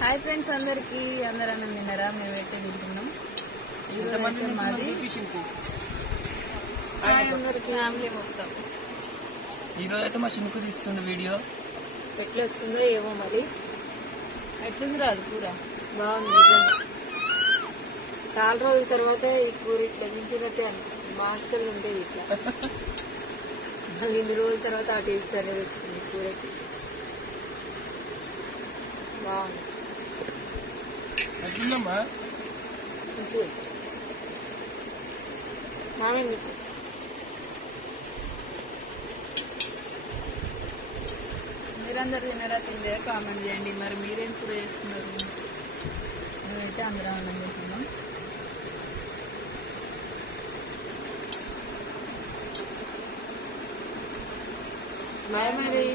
Hi friends, అందరికి అందరూ అన్నం తిన్నారా? మేమైతే తింటున్నాం. ఈరోజు మాది ఫ్యామిలీ మొత్తం. ఈరోజు అయితే మా షిన్కు తీస్తుండే వీడియో. ఎట్లా వస్తుందో ఏమో, మరి ఎట్లుంది రాదు కూర బాగుంది. చాలా రోజుల తర్వాత ఈ కూర ఇట్లా తింటున్నట్టే అనిపిస్తుంది. మా హాస్టల్ ఉండేది ఇట్లా. మళ్ళీ ఇన్ని రోజుల తర్వాత ఆ టేస్ట్ అనేది వచ్చింది కూరకి. బాగుంది, ఎట్లుందమ్మా? మంచిగా మామయ్య. మీరందరూ తిన్నారా? తిందే కామెంట్ చేయండి. మరి మీరేం కూర చేసుకున్నారు? మేమైతే అందరం అన్నం తింటున్నాం. బాయ్ మరి.